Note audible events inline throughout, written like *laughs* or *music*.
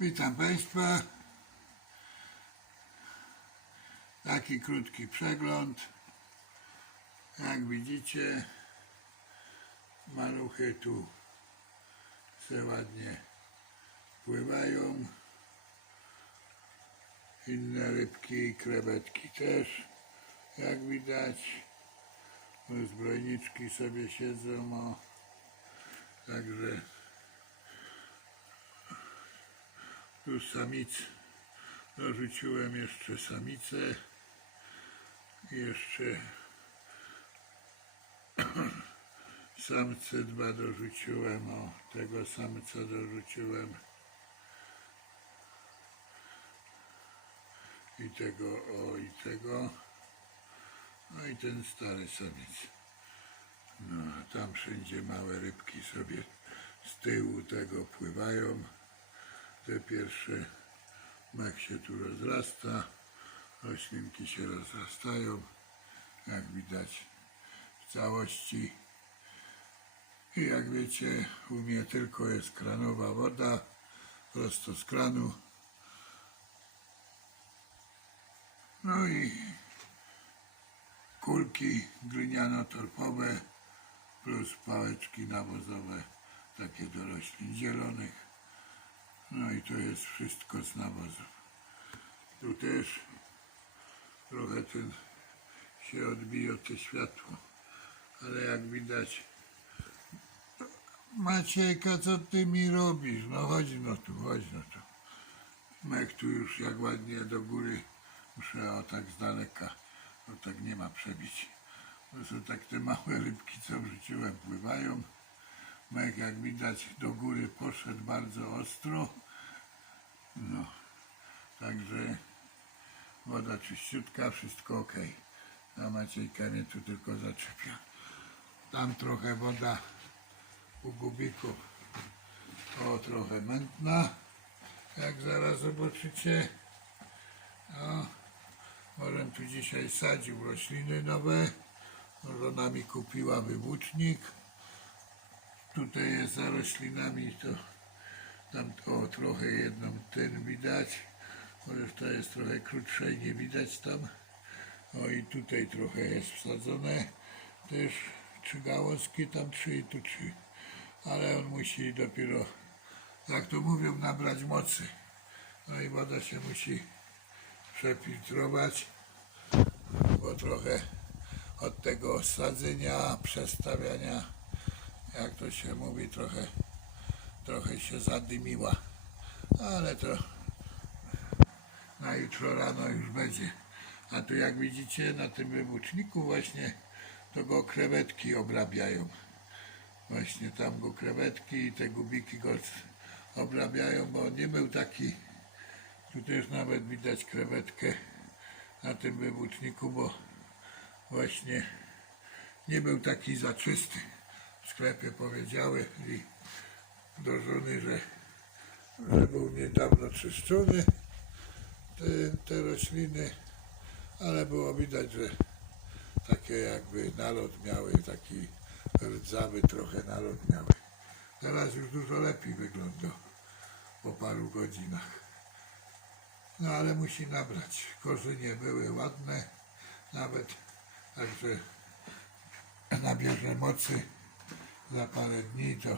Witam Państwa. Taki krótki przegląd. Jak widzicie, maluchy tu se ładnie pływają. Inne rybki i krewetki też, jak widać. Zbrojniczki sobie siedzą, o. Także tu samic dorzuciłem jeszcze samicę. Jeszcze *clears throat* samce dwa dorzuciłem, o tego samca dorzuciłem. I tego, o i tego. No i ten stary samiec. No, tam wszędzie małe rybki sobie z tyłu tego pływają. Te pierwsze mek się tu rozrasta, roślinki się rozrastają, jak widać w całości. I jak wiecie, u mnie tylko jest kranowa woda, prosto z kranu. No i kulki gliniano-torfowe plus pałeczki nawozowe, takie do roślin zielonych. No i to jest wszystko z nawozów. Tu też trochę ten się odbija to światło, ale jak widać Maciejka, co ty mi robisz? No chodź no tu, chodź no tu. Mek tu już jak ładnie do góry, muszę o tak z daleka, bo tak nie ma przebić. To są tak te małe rybki, co wrzuciłem, pływają. Mek jak widać do góry poszedł bardzo ostro. No, także woda czyściutka, wszystko ok. A Maciejka mnie tu tylko zaczepia. Tam trochę woda u gubików. O, trochę mętna, jak zaraz zobaczycie. O, może tu dzisiaj sadził rośliny nowe. Żona mi kupiła wywłócznik. Tutaj jest za roślinami, to tam o, trochę jedną ten widać. Chociaż to jest trochę krótsze i nie widać tam. O i tutaj trochę jest wsadzone. Też trzy gałązki, tam trzy i tu trzy. Ale on musi dopiero, jak to mówią, nabrać mocy. No i woda się musi przefiltrować, bo trochę od tego osadzenia, przestawiania, jak to się mówi, trochę, trochę się zadymiła. Ale to na jutro rano już będzie. A tu jak widzicie na tym wywłóczniku właśnie to go krewetki obrabiają. Właśnie tam go krewetki i te gubiki go obrabiają, bo nie był taki, tu też nawet widać krewetkę na tym wywłóczniku, bo właśnie nie był taki zaczysty. W sklepie powiedziały i do żony, że, że był niedawno czyszczony te, te rośliny, ale było widać, że takie jakby nalot miały, taki rdzawy trochę nalot miały. Teraz już dużo lepiej wygląda po paru godzinach. No ale musi nabrać. Korzenie były ładne nawet, także nabierze mocy za parę dni to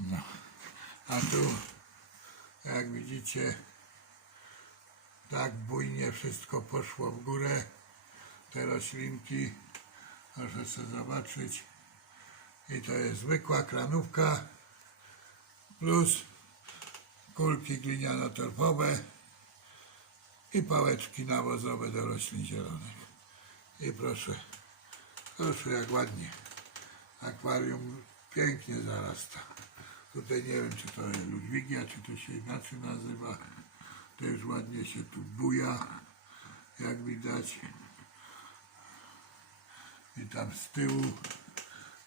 no. A tu jak widzicie tak bujnie wszystko poszło w górę. Te roślinki, proszę sobie zobaczyć. I to jest zwykła kranówka plus kulki gliniano-torfowe i pałeczki nawozowe do roślin zielonych. I proszę, proszę jak ładnie. Akwarium pięknie zarasta. Tutaj nie wiem, czy to jest Ludwigia, czy to się inaczej nazywa. Też ładnie się tu buja, jak widać. I tam z tyłu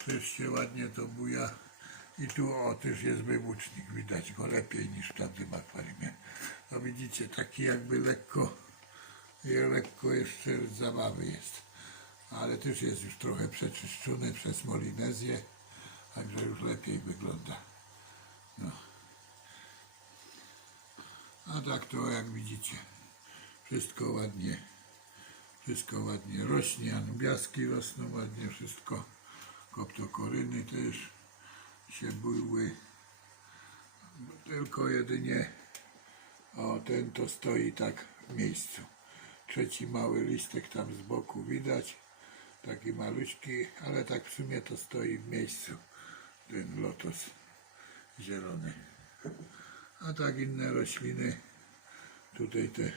też się ładnie to buja. I tu o też jest wywłócznik, widać go lepiej niż w tamtym akwariumie. No widzicie, taki jakby lekko, lekko jeszcze zabawy jest. Ale też jest już trochę przeczyszczony przez molinezję, także już lepiej wygląda. No. A tak to jak widzicie, wszystko ładnie, wszystko ładnie rośnie, anubiaski rosną ładnie, wszystko, koptokoryny też się bujły. Tylko jedynie o ten to stoi tak w miejscu. Trzeci mały listek tam z boku widać, taki maluśki, ale tak w sumie to stoi w miejscu, ten lotos zielony. A tak inne rośliny, tutaj te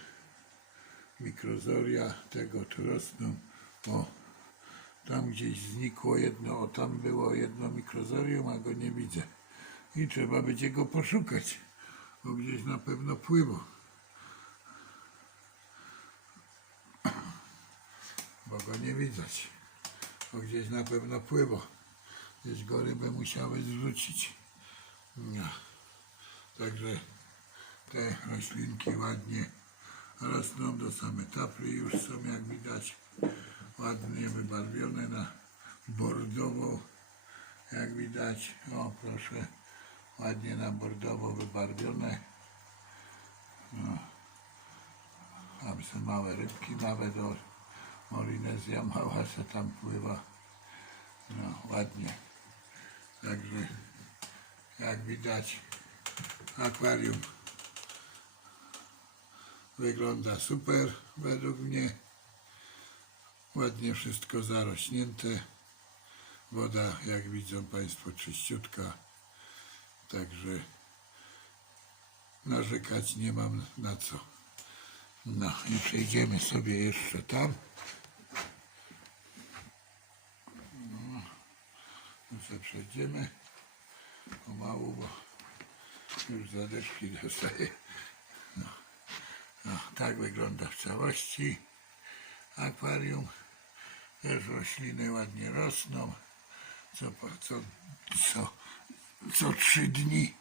mikrozoria, tego tu rosną. O, tam gdzieś znikło jedno, o tam było jedno mikrozorium, a go nie widzę. I trzeba będzie go poszukać, bo gdzieś na pewno pływał. Bo go nie widać, bo gdzieś na pewno pływał. Gdzieś go ryby musiały zrzucić. No. Także te roślinki ładnie rosną, do same tapry już są jak widać ładnie wybarwione na bordowo jak widać, o proszę ładnie na bordowo wybarwione no. tam są małe rybki nawet o, Molinezja mała se tam pływa. No ładnie. Także jak widać akwarium wygląda super według mnie. Ładnie wszystko zarośnięte. Woda jak widzą Państwo czyściutka. Także narzekać nie mam na co. No i przejdziemy sobie jeszcze tam no, tu sobie przejdziemy pomału, bo już zadeszki dostaję. No. no, tak wygląda w całości akwarium. Też rośliny ładnie rosną. Co, co, co, co trzy dni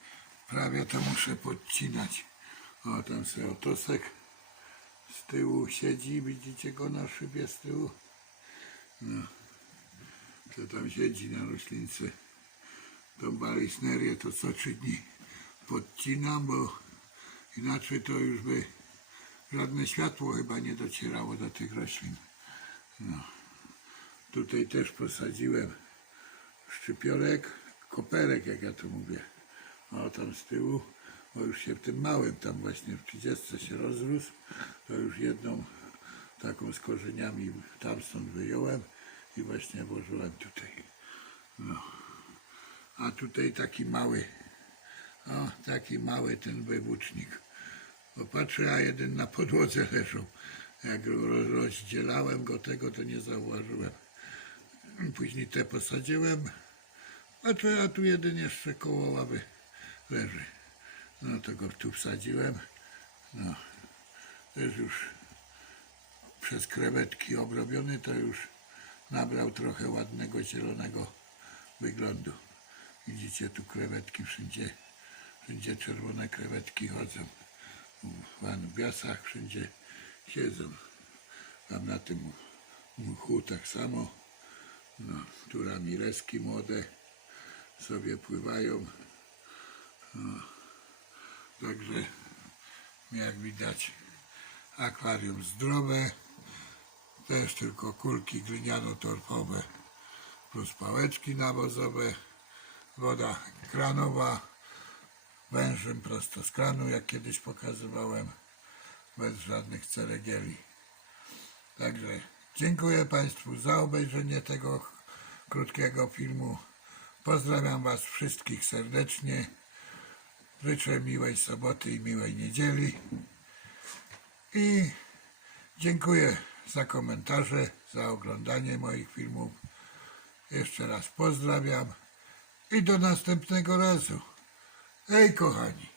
prawie to muszę podcinać. O, tam sobie otosek z tyłu siedzi. Widzicie go na szybie z tyłu? No. Co tam siedzi na roślince tą balisnerię to co trzy dni podcinam, bo inaczej to już by żadne światło chyba nie docierało do tych roślin. No. Tutaj też posadziłem szczypiorek, koperek jak ja to mówię. O tam z tyłu, bo już się w tym małym tam właśnie w 30 się rozrósł, to już jedną taką z korzeniami tam stąd wyjąłem i właśnie włożyłem tutaj. No. A tutaj taki mały, o, taki mały ten wywłócznik. Popatrzę, a jeden na podłodze *laughs* leżał. Jak ro- rozdzielałem go tego, to nie zauważyłem. Później te posadziłem. Patrzę, a tu jeden jeszcze koło ławy leży. No to go tu wsadziłem. No, też już przez krewetki obrobiony, to już nabrał trochę ładnego zielonego wyglądu. Widzicie tu krewetki wszędzie, wszędzie czerwone krewetki chodzą. W anubiasach wszędzie siedzą. Tam na tym mchu tak samo. No, tu ramireski młode sobie pływają. No, także jak widać akwarium zdrowe. Też tylko kulki gliniano-torfowe plus pałeczki nawozowe. Woda kranowa, wężem prosto z kranu, jak kiedyś pokazywałem, bez żadnych ceregieli. Także dziękuję Państwu za obejrzenie tego krótkiego filmu. Pozdrawiam Was wszystkich serdecznie. Życzę miłej soboty i miłej niedzieli. I dziękuję za komentarze, za oglądanie moich filmów. Jeszcze raz pozdrawiam i do następnego razu. Hej kochani.